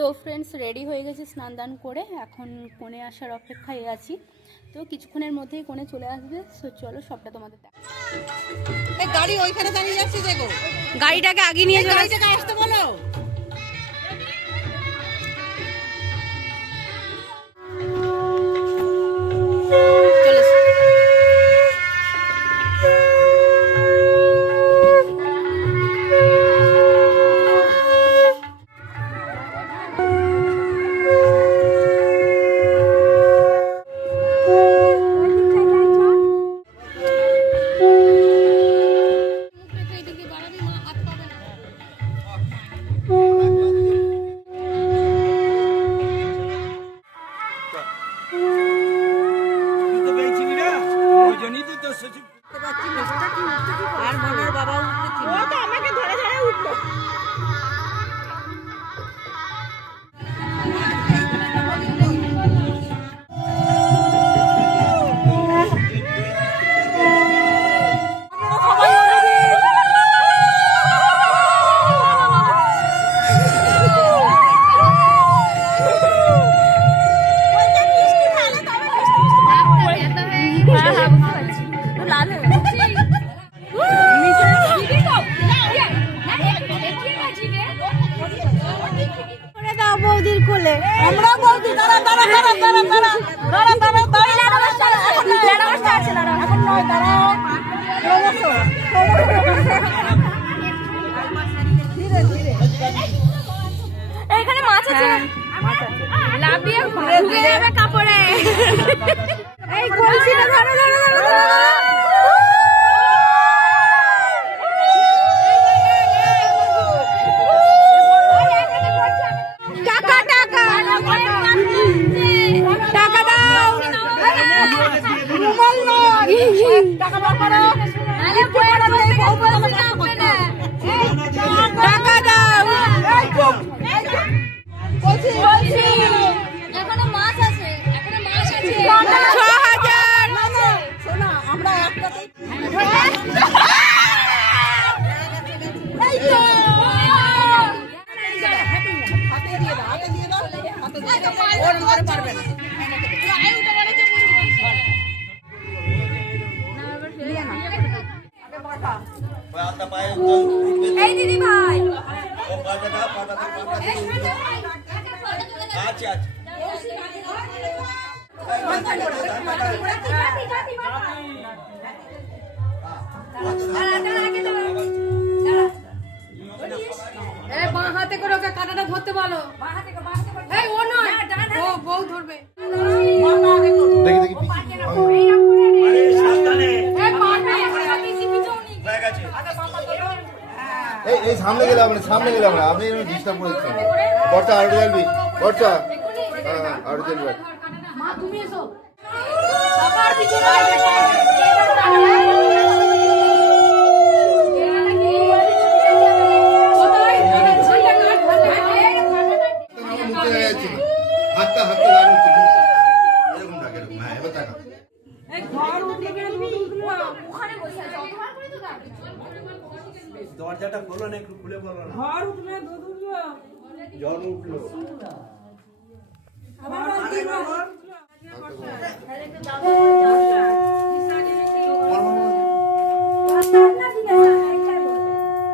তো friends ready হয়ে গেছে স্নান দান করে এখন কোণে আসার অপেক্ষায় আছি। তো কিছুক্ষণের মধ্যেই কোণে চলে আসবে তো চলো সবটা তোমাদের গাড়ি ওইখানে দাঁড়িয়ে যাচ্ছে দেখো গাড়িটাকে আগে নিয়ে চলে i message. লাভ দিয়ে ঢুকে যাবে টাকা টাকা টাকা দাও টাকা এই দিদি ভাই। আচ্ছা আচ্ছা। এই ও নয় ও বউ। ধরবে আরে সাবধানে। এই পারবে হয়ে। গেছে এই এই সামনে গেলে আমরা সামনে গেলে আমরা আপনি ডিস্টার্ব করে দিচ্ছেন। বর্ষা আরও জ্বালবি। বর্ষা হ্যাঁ হ্যাঁ আরও জ্বালবি। মা তুমি এসো। বাবার পিছনে বসে আছে অপমান করে তো দাঁড়াবে দরজাটা খোলো না একটু খুলে বলো না। ঘর উঠলে দুধ উঠল।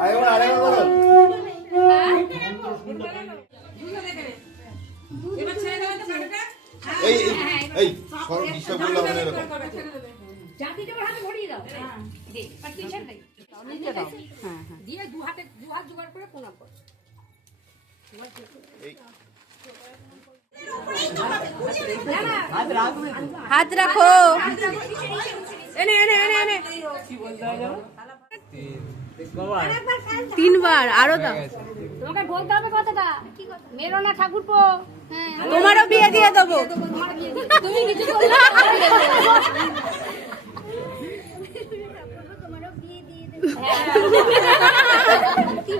আরেকবার আরেকবার এই এই এই সব করলে হবে এরকম। জাতিটা হাতে ধরিয়ে দাও। দে আর দে। দিয়ে দু হাতে দু হাত জোগাড় করে প্রণাম কর। হাত রাখো। এনে এনে এনে এনে তিনবার আরও দাও। তোমাকে বলতে হবে কথাটা। মেরো না ঠাকুরপো। হ্যাঁ তোমারও বিয়ে দিয়ে দেবো। তুমি কিছু করবে না হ্যাঁ তিনবার তাড়াতাড়ি